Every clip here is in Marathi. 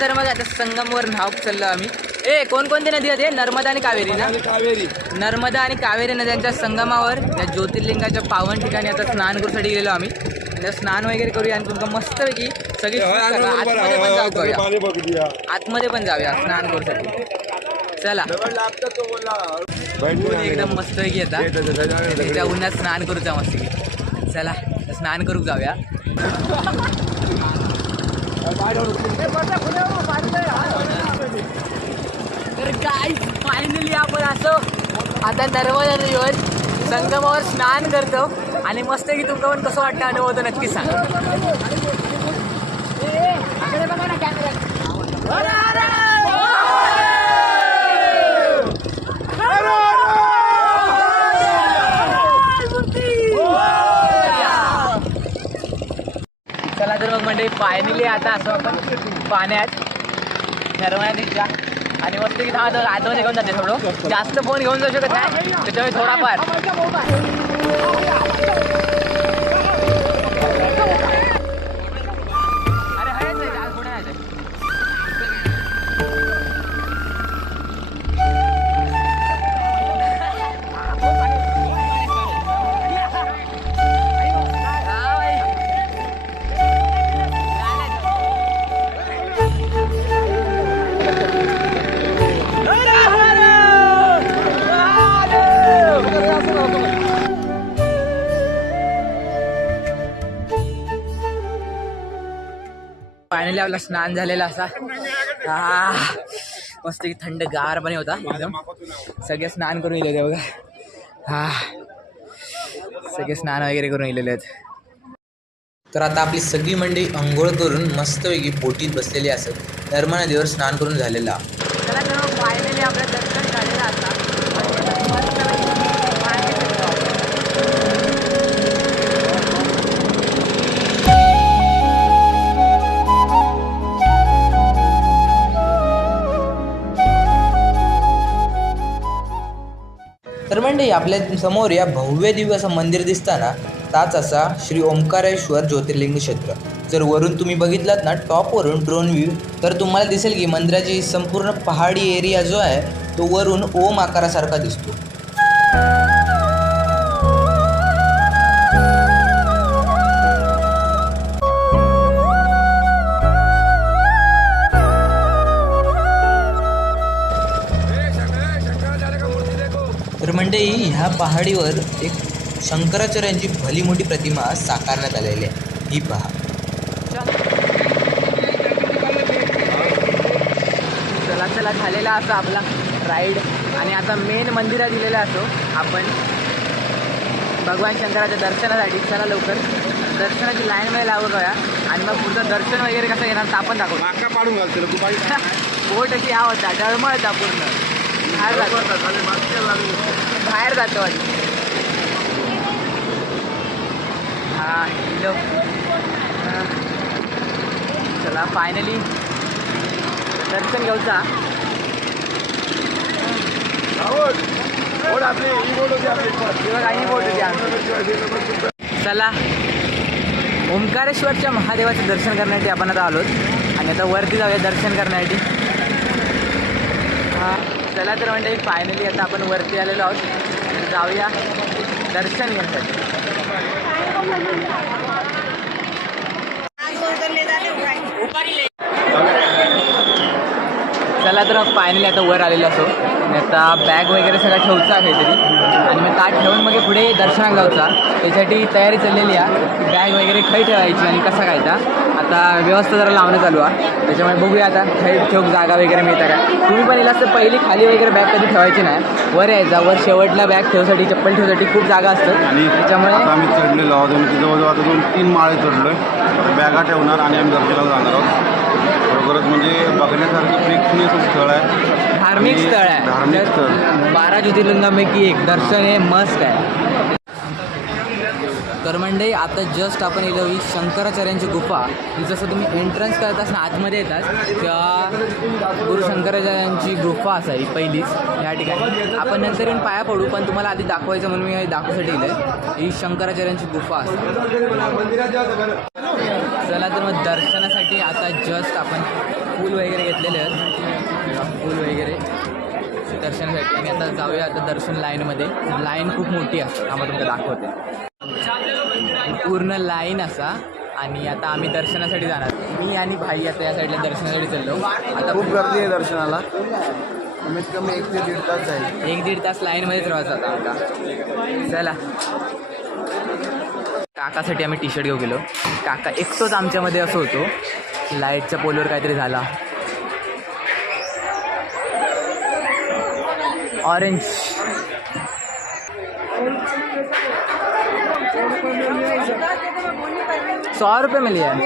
तर मग आता संगमवर नाव चाललो आम्ही. कोणकोणती नदी होते? नर्मदा आणि कावेरी ना? नर्मदा आणि कावेरी नद्यांच्या संगमावर या ज्योतिर्लिंगाच्या पावन ठिकाणी आता स्नान करूसाठी गेलेलो आम्ही. स्नान वगैरे करूया आणि तुमका मस्तपैकी सगळी आतमध्ये पण जाऊया स्नान करूसाठी. चला एकदम मस्तपैकी येतात त्याच्या उन्हात स्नान करूचा मस्तपैकी. चला स्नान करूक जाऊया. तर काय फायनली आपण असं आता नर्मदा नदीवर संगमावर स्नान करतो आणि मस्त की तुमका पण कसं वाटतं अनुभव होतं नक्की सांगा. चला तर मग म्हणजे फायनली आता असं आपण पाण्यात नर्मदा नदीच्या आणि मस्त की आतमध्ये घेऊन जाते. थोडं जास्त फोन घेऊन जाऊ शकत नाही त्याच्यामुळे थोडाफार फायनली आपला स्नान झालेला असा. मस्त की थंड गार पाणी होता एकदम. सगळे स्नान करून गेले बघा. सगळे स्नान वगैरे करून गेलेले आहेत. तर आता आपली सगळी मंडळी अंघोळ करून मस्तपैकी बोटीत बसलेली असत नर्मदा नदीवर स्नान करून झालेला. चला तर फायनली आपलं दर्शन झालेलं आता. तर म्हणजे आपल्या समोर या भव्य दिव्य असं मंदिर दिसताना ताच असा श्री ओंकारेश्वर ज्योतिर्लिंग क्षेत्र. जर वरून तुम्ही बघितलात ना टॉपवरून ड्रोन व्ह्यू तर तुम्हाला दिसेल की मंदिराची संपूर्ण पहाडी एरिया जो आहे तो वरून ओम आकारासारखा दिसतो. तर मंडळी ह्या पहाडीवर एक शंकराचार्यांची भली मोठी प्रतिमा साकारण्यात आलेली आहे. ही पहा. चला झालेला असा आपला राईड आणि आता मेन मंदिरात दिलेला असो आपण भगवान शंकराच्या दर्शनासाठी. चला लवकर दर्शनाची लाईनमध्ये लागू करूया आणि मग पुढचं दर्शन वगैरे कसं येणार तर आपण दाखवू. माका पाडून घालतो बोट अशी हा होता डळमळता पूर्ण बाहेर जातो आधी. चला फायनली दर्शन घेऊचा. चला ओंकारेश्वरच्या महादेवाचं दर्शन करण्यासाठी आपण आता आलोत आणि आता वरती जाऊया दर्शन करण्यासाठी. चला तर म्हणजे फायनली आता आपण वरती आलेलो आहोत. जाऊया दर्शन घेण्यासाठी. चला तर फायनली आता वर आलेलो असो आणि आता बॅग वगैरे सगळं ठेवचा काहीतरी आणि मग ताट ठेवून मग पुढे दर्शनाक जाऊचा. त्याच्यासाठी तयारी चाललेली आहे. बॅग वगैरे खाई ठेवायची आणि कसा खायचा आता व्यवस्था जरा लावणं चालू आहे. त्याच्यामुळे बघूया आता खाई ठेवूक जागा वगैरे मिळतं का. तुम्ही पण येलास तर पहिली खाली वगैरे बॅग कधी ठेवायची नाही. वर यायचा. वर शेवटला बॅग ठेवसाठी चप्पल ठेवसाठी खूप जागा असतात आणि त्याच्यामुळे आम्ही चढलेलो आहोत. जवळजवळ आता 2-3 माळे चढलो आहे. बॅगा ठेवणार आणि आम्ही दर्शनाला जाणार आहोत. बरोबरच म्हणजे बघण्यासारखं प्रेक्षणीय स्थळ आहे. धार्मिक स्थळ आहे. धार्मिक स्थळ 12 ज्योतिर्लिंगांपैकी एक. दर्शन हे मस्त आहे. तर म्हणजे आता जस्ट आपण इथं ही शंकराचार्यांची गुफा ही जसं तुम्ही एंट्रन्स करत असताना आतमध्ये येतात तेव्हा गुरु शंकराचार्यांची गुफा असावी पहिलीच या ठिकाणी. आपण नंतर येऊन पाया पडू पण तुम्हाला आधी दाखवायचं म्हणून मी दाखवण्यासाठी इलं ही शंकराचार्यांची गुफा असते. चला तर मग दर्शनासाठी आता जस्ट आपण फूल वगैरे घेतलेले आहेत, फूल वगैरे दर्शनासाठी. आणि आता जाऊया आता दर्शन लाईनमध्ये. लाईन खूप मोठी असते, आम्हाला तुमचं दाखवते. पूर्ण लाईन असा. आणि आता आम्ही दर्शनासाठी जाणार. मी आणि भाई आता या साईडला दर्शनासाठी चाललो. आता खूप गर्दी आहे दर्शनाला. कमीत कमी 1 ते 1.5 तास जाईल. 1-1.5 तास लाईनमध्येच राहायचं आता आमका. चला, काकासाठी आम्ही टी शर्ट घेऊ गेलो. काका एकटोच आमच्यामध्ये असं होतो, लाईटच्या पोलवर काहीतरी झाला. ऑरेंज 100 रुपये में लिया है,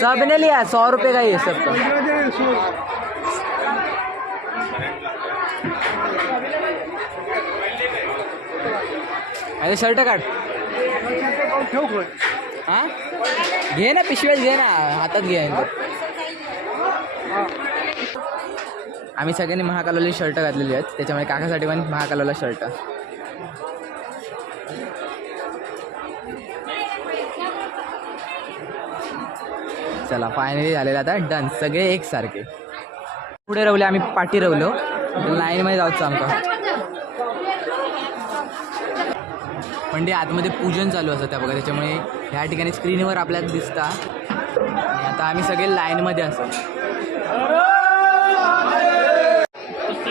सब ने लिया 100 रुपये का ही है सबका. अरे शर्ट काढ. हां घे ना, पिशव्यात घे ना, हातात घे. आम्ही सगळ्यांनी महाकालवली शर्ट घातलेली आहेत, त्याच्यामुळे काकासाठी पण महाकालवला शर्ट. चला फायनली झालेलं आता डन, सगळे एकसारखे. पुढे रवले आम्ही, पाठी रवलो. लाईनमध्ये जाऊचं आमका. म्हणजे आतमध्ये पूजन चालू असतं त्या बघा, त्याच्यामुळे ह्या ठिकाणी स्क्रीनवर आपल्याला दिसतात. आणि आता आम्ही सगळे लाईनमध्ये असतो.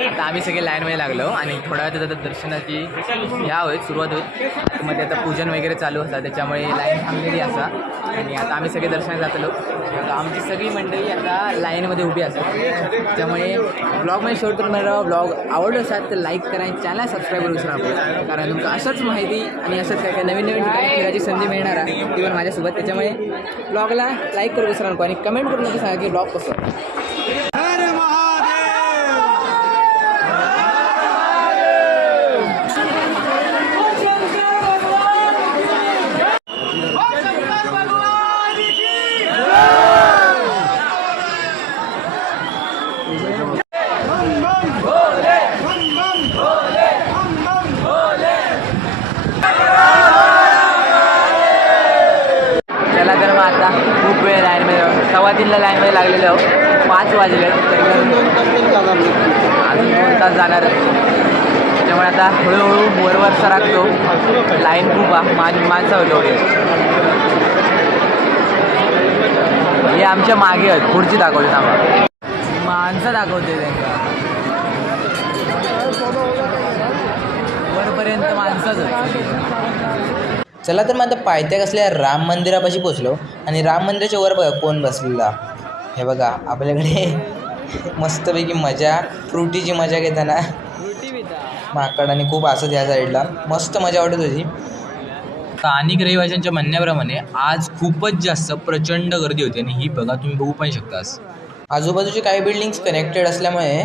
आता आम्ही सगळे लाईनमध्ये लागलो आणि थोड्या वेळात आता दर्शनाची ह्या होईल, सुरुवात होईल. मध्ये आता पूजन वगैरे चालू असतात, त्याच्यामुळे लाईन थांबलेली असा. आणि आता आम्ही सगळे दर्शनात जातलो. आमची सगळी मंडळी आता लाईनमध्ये उभी असतात. त्यामुळे ब्लॉगमध्ये शेवट करून मला ब्लॉग आवडत असाल तर लाईक करा आणि चॅनल सबस्क्राईब करू विसरू नका. कारण तुमचं अशाच माहिती आणि असंच काय काय नवीन नवीन ठिकाणी फिरायची संधी मिळणार आहे ती पण माझ्यासोबत. त्याच्यामुळे ब्लॉगला लाईक करू विसरू नको आणि कमेंट करून नका सांगा की ब्लॉग कसं. चला तर मग आता खूप वेळ लाईनमध्ये, 3:15ला लाईनमध्ये लागलेलो आहोत. 5 वाजले अजून 2 तास जाणार. त्याच्यामुळे आता हळूहळू वरवर सरकतो. लाईन खूप आहे, माणसं होतो. हे आमच्या मागे आहेत, पुढची दाखवते आम्हाला माणसं दाखवते त्यांच्या वरपर्यंत माणसंच. चला तर मग आता पायथ्यात असलेल्या राम मंदिरापाशी पोचलो. आणि राम मंदिराच्या वर बघा कोण बसलेला. हे बघा आपल्याकडे मस्तपैकी मजा, फ्रुटीची मजा घेताना माकड आणि खूप असत ह्या साईडला. मस्त मजा वाटत होती. स्थानिक रहिवाशांच्या म्हणण्याप्रमाणे आज खूपच जास्त प्रचंड गर्दी होती. आणि ही बघा तुम्ही बघू पण शकता. आजूबाजूचे काही बिल्डिंग्स कनेक्टेड असल्यामुळे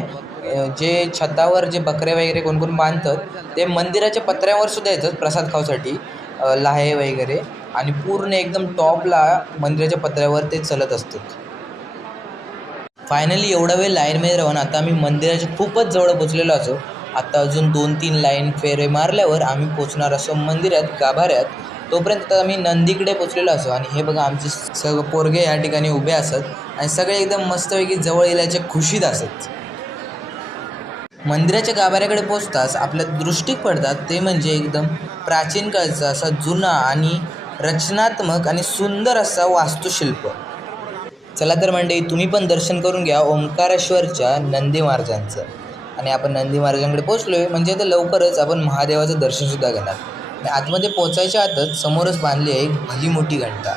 जे छतावर जे बकरे वगैरे कोण कोण बांधतात ते मंदिराच्या पत्र्यावर सुद्धा येतात प्रसाद खाऊसाठी, लाहे वगैरे. आणि पूर्ण एकदम टॉपला मंदिराच्या पत्र्यावर ते चलत असतात. फायनली एवढा वेळ लाईनमध्ये राहून आता आम्ही मंदिराच्या खूपच जवळ पोचलेलो असो. आता अजून 2-3 लाईन फेरे मारल्यावर आम्ही पोचणार असो मंदिरात गाभाऱ्यात. तोपर्यंत आता आम्ही नंदीकडे पोचलेलो असो. आणि हे बघा आमचे सगळं पोरगे या ठिकाणी उभे असत आणि सगळे एकदम मस्तपैकी जवळ येण्याच्या खुशीत असत. मंदिराच्या गाभाऱ्याकडे पोचताच आपल्या दृष्टीत पडतात ते म्हणजे एकदम प्राचीन काळचा असा जुना आणि रचनात्मक आणि सुंदर असा वास्तुशिल्प. चला तर मंडळी तुम्ही पण दर्शन करून घ्या ओंकारेश्वरच्या नंदी महाराजांचं. आणि आपण नंदी महाराजांकडे पोचलो आहे म्हणजे आता लवकरच आपण महादेवाचं दर्शनसुद्धा घेणार. आणि आतमध्ये पोचायच्या आतच समोरच बांधली आहे एक भली मोठी घंटा.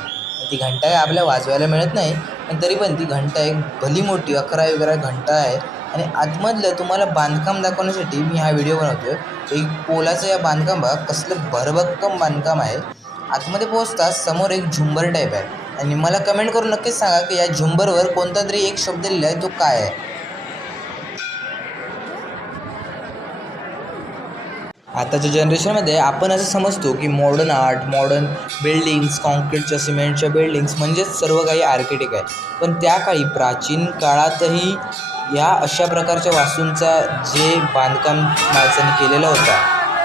ती घंटा काय आपल्या वाजवायला मिळत नाही, पण तरी पण ती घंटा एक भली मोठी 11 घंटा आहे. आणि आतमधलं तुम्हाला बांधकाम दाखवण्यासाठी मी हा व्हिडिओ बनवतो आहे. एक पोलाचं या बांधकाम बघा कसलं भरभक्कम बांधकाम आहे. आतमध्ये पोहोचताच समोर एक झुंबर टाईप आहे. आणि मला कमेंट करून नक्कीच सांगा की या झुंबरवर कोणता तरी एक शब्द लिहिला आहे, तो काय आहे. आताच्या जनरेशनमध्ये आपण असं समजतो की मॉडर्न आर्ट, मॉडर्न बिल्डिंग्स, कॉन्क्रीटच्या सिमेंटच्या बिल्डिंग्स म्हणजेच सर्व काही आर्किटेक्ट आहे. पण त्या काळी प्राचीन काळातही या अशा प्रकारच्या वास्तूंचा जे बांधकाम माणसाने केलेला होता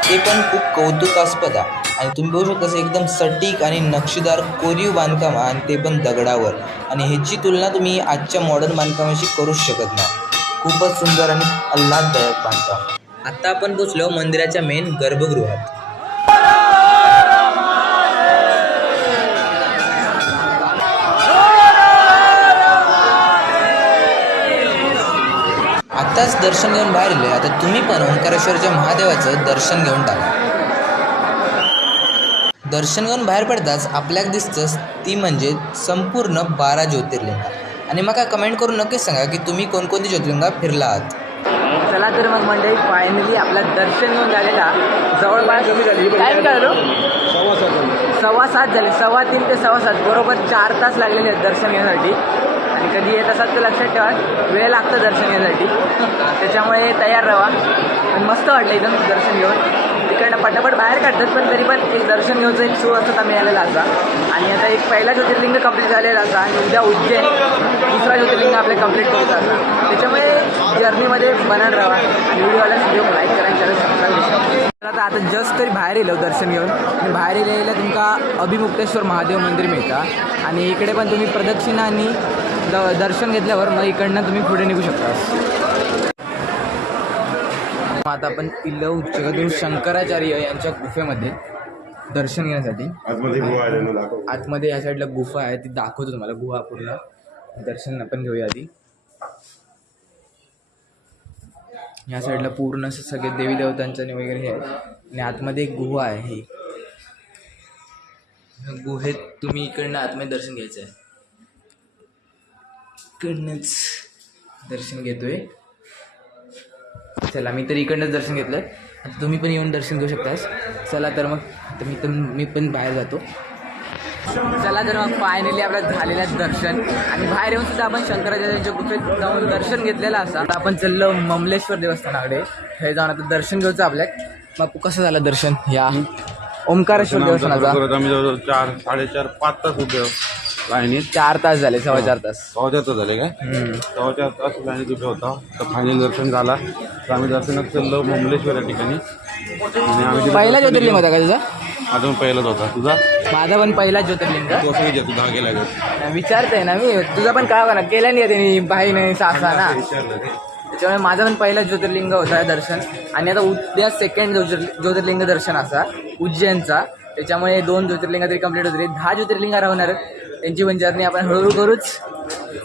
ते पण खूप कौतुकास्पद आहे. आणि तुम्ही बघू शकता असं एकदम सटीक आणि नक्षीदार कोरीव बांधकाम आणि ते पण दगडावर. आणि ह्याची तुलना तुम्ही आजच्या मॉडर्न बांधकामाशी करूच शकत नाही. खूपच सुंदर आणि आल्हाददायक बांधकाम. आता आपण पोचलो मंदिराच्या मेन गर्भगृहात. आत्ताच दर्शन घेऊन बाहेर आले. आता तुम्ही पण ओंकारेश्वरच्या महादेवाचं दर्शन घेऊन टाका. दर्शन घेऊन बाहेर पडताच आपल्याला दिसतंच ती म्हणजे संपूर्ण 12 ज्योतिर्लिंग. आणि मग काय कमेंट करून नक्कीच सांगा की तुम्ही कोणकोणती ज्योतिर्लिंग फिरला आहात. चला तर मग मंडळी फायनली आपलं दर्शन घेऊन झालेला जवळपास टाईम काय झालो 6:15 झाले 6:03 ते 6:15 बरोबर 4 तास लागलेले आहेत दर्शन घेण्यासाठी. आणि कधी येत असाल तर लक्षात ठेवा वेळ लागतं दर्शन घेण्यासाठी, त्याच्यामुळे तयार राहा. पण मस्त वाटलं इथून दर्शन घेऊन. तिकडनं पटापट बाहेर काढतात पण तरी पण एक दर्शन घेऊनचा एक सुवस्थता मिळालेला असा. आणि आता एक पहिला ज्योतिर्लिंग कंप्लीट झालेला असा आणि उद्या उज्जैन दुसरा ज्योतिर्लिंग आपले कंप्लीट करायचा असा. त्याच्यामुळे जर्नीमध्ये बनत राहा आणि व्हिडिओला व्हिडिओ लाईक करा, चॅनल सबस्क्राईब करा. आता जस्ट तरी बाहेर येलो दर्शन घेऊन. बाहेर येलेलं तुमका अभिमुक्तेश्वर महादेव मंदिर मिळतं आणि इकडे पण तुम्ही प्रदक्षिणा आणि दर्शन घेतल्यावर मग इकडनं तुम्ही पुढे निघू शकता. आता आपण इल्लव जगद्गुरू शंकराचार्य यांच्या गुफेमध्ये दर्शन घेण्यासाठी आतमध्ये या साईडला गुफा आहे ती दाखवतो तुम्हाला. गुहा पूर्ण दर्शन आपण घेऊया आधी. या साईडला पूर्ण असं सगळे देवी देवतांचं वगैरे हे आहे आणि आतमध्ये एक गुहा आहे. ही गुहेत तुम्ही इकडनं आतमध्ये दर्शन घ्यायचं आहे. इकडनंच दर्शन घेतोय. चला मी तर इकडनंच दर्शन घेतलं, आता तुम्ही पण येऊन दर्शन घेऊ शकतास. चला तर मग आता मी पण बाहेर जातो. चला तर मग फायनली आपलं झालेलं दर्शन आणि बाहेर येऊन सुद्धा आपण शंकराचार्यांच्या गुफेत जाऊन दर्शन घेतलेलं असं. आता आपण चाललो ममलेश्वर देवस्थानाकडे. हे जाऊन आता दर्शन घ्यायचं आपल्याला. बापू कसं झालं दर्शन या ओंकारेश्वर देवस्थानाचा? आम्ही जवळजवळ 4, 4.5, 5 तास उभे लाईनीत. 4 तास झाले, 4.25 तास. 4 तास झाले काय? 4 तास लाईनीत उभे होता. तर फायनल दर्शन झाला. तर आम्ही दर्शनात चाललो ममलेश्वर या ठिकाणी. आणि आम्ही पहिला ज्योतिर्लिंग होता का तुझा? अजून पहिलाच होता. तुझा? माझा पण पहिला ज्योतिर्लिंग. तू असं विचार तू 10 गेला विचारतोय ना मी. तुझा पण काय होणार केला नाही त्यांनी बाई नाही सासा ना, विचारलं ते. त्याच्यामुळे माझा पण पहिला ज्योतिर्लिंग होता दर्शन. आणि आता उद्या सेकंड ज्योतिर्लिंग दर्शन असा उज्जैनचा. त्याच्यामुळे 2 ज्योतिर्लिंग तरी कंप्लीट होते. 10 ज्योतिर्लिंग राहणार त्यांची पण जर्नी आपण हळूहळू करूच.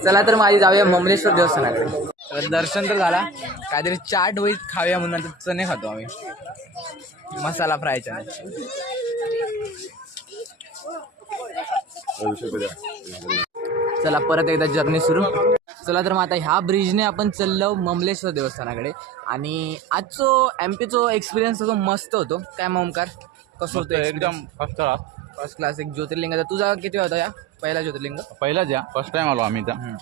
चला तर माझी जाऊया ममलेश्वर देवस्थानाकडे. दर्शन तर झाला, काहीतरी चाट वहीत खाऊया म्हणून नंतर चणे खातो आम्ही मसाला फ्रायच्या. चला परत एकदा जर्नी सुरू. चला तर मग आता ह्या ब्रिजने आपण चाललो ममलेश्वर देवस्थानाकडे. आणि आजचो एमपीचो एक्सपिरियन्स तो मस्त होतो. काय मग ओंकार कसं होतं? एकदम फर्स्ट क्लास. एक ज्योतिर्लिंगाचा तुझा किती होता या पहिला ज्योतिर्लिंग? पहिलाच या फर्स्ट टाइम आलो आम्ही तर.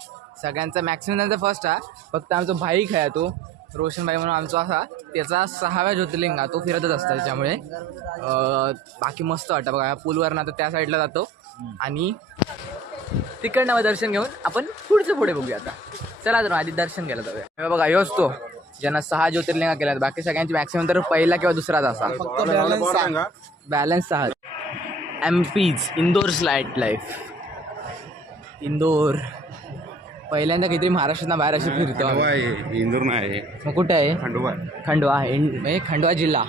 सगळ्यांचा मॅक्सिमम त्यांचा फर्स्ट हा. फक्त आमचा भाई खेळा तो रोशनभाई म्हणून आमचा असा त्याचा 6व्या ज्योतिर्लिंग तो फिरतच असतो. त्याच्यामुळे बाकी मस्त वाटतं बघा. पूलवरनं आता त्या साईडला जातो आणि तिकडनं दर्शन घेऊन आपण पुढे बघूया. आता चला तर आधी दर्शन घ्यायला जाऊया. बघा योच तो ज्यांना 6 ज्योतिर्लिंगा केल्यात. बाकी सगळ्यांची मॅक्सिमम तर पहिला किंवा दुसराच असा. Balance 6. MPs Indore slight life Indore. पहिल्यांदा काहीतरी महाराष्ट्रात बाहेर असे फिरतो. इंदूर नाही, मग कुठे आहे? खंडवा. खंडवा म्हणजे खंडवा जिल्हा.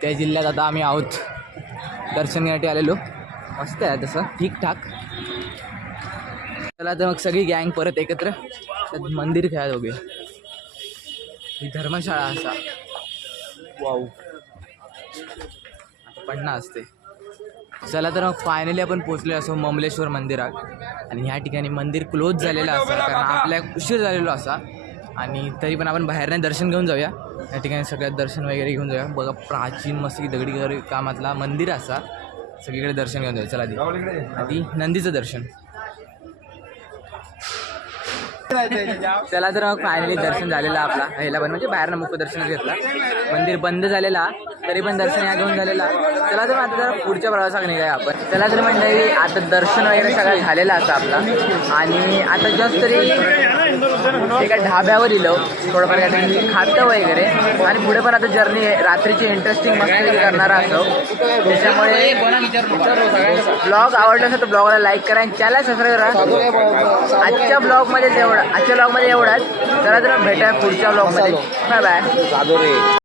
त्या जिल्ह्यात आता आम्ही आहोत. दर्शन घेण्यासाठी आलेलो. मस्त आहे तसं ठीकठाक. चला तर मग सगळी गँग परत एकत्र मंदिर खेळायला बघूया. ही धर्मशाळा असा वाव आता पडणं असते. चला तर मग फायनली आपण पोचलो असो ममलेश्वर मंदिरात. आणि ह्या ठिकाणी मंदिर क्लोज झालेलं असं कारण आपल्या उशीर झालेलो असा. आणि तरी पण आपण बाहेरने दर्शन घेऊन जाऊया. या ठिकाणी सगळ्यात दर्शन वगैरे घेऊन जाऊया. बघा प्राचीन मस्त दगडी कामातला मंदिर असा. सगळीकडे दर्शन घेऊन जाऊया. चला आधी नंदीचं दर्शन. चला तर मग फायनली दर्शन झालेलं आपला पहिला पण म्हणजे बाहेरनं मुख दर्शनच घेतला. मंदिर बंद झालेला तरी पण दर्शन या घेऊन झालेला. चला तर आता जरा पुढच्या प्रवासाकडे निघाय आपण. चला तर मंडळी आता दर्शन वगैरे सगळं झालेलं असं आपलं आणि आता जस्ट तरी एका ढाब्यावर इलो थोडंफार काहीतरी खातं वगैरे आणि पुढे पण आता जर्नी रात्रीची इंटरेस्टिंग मस्त करणार असो. त्याच्यामुळे ब्लॉग आवडला असेल तर ब्लॉगला लाईक करा आणि चॅनल सबस्क्राईब करा. आजच्या ब्लॉगमध्ये एवढाच. चला तर भेटूया पुढच्या ब्लॉगमध्ये. Bye bye.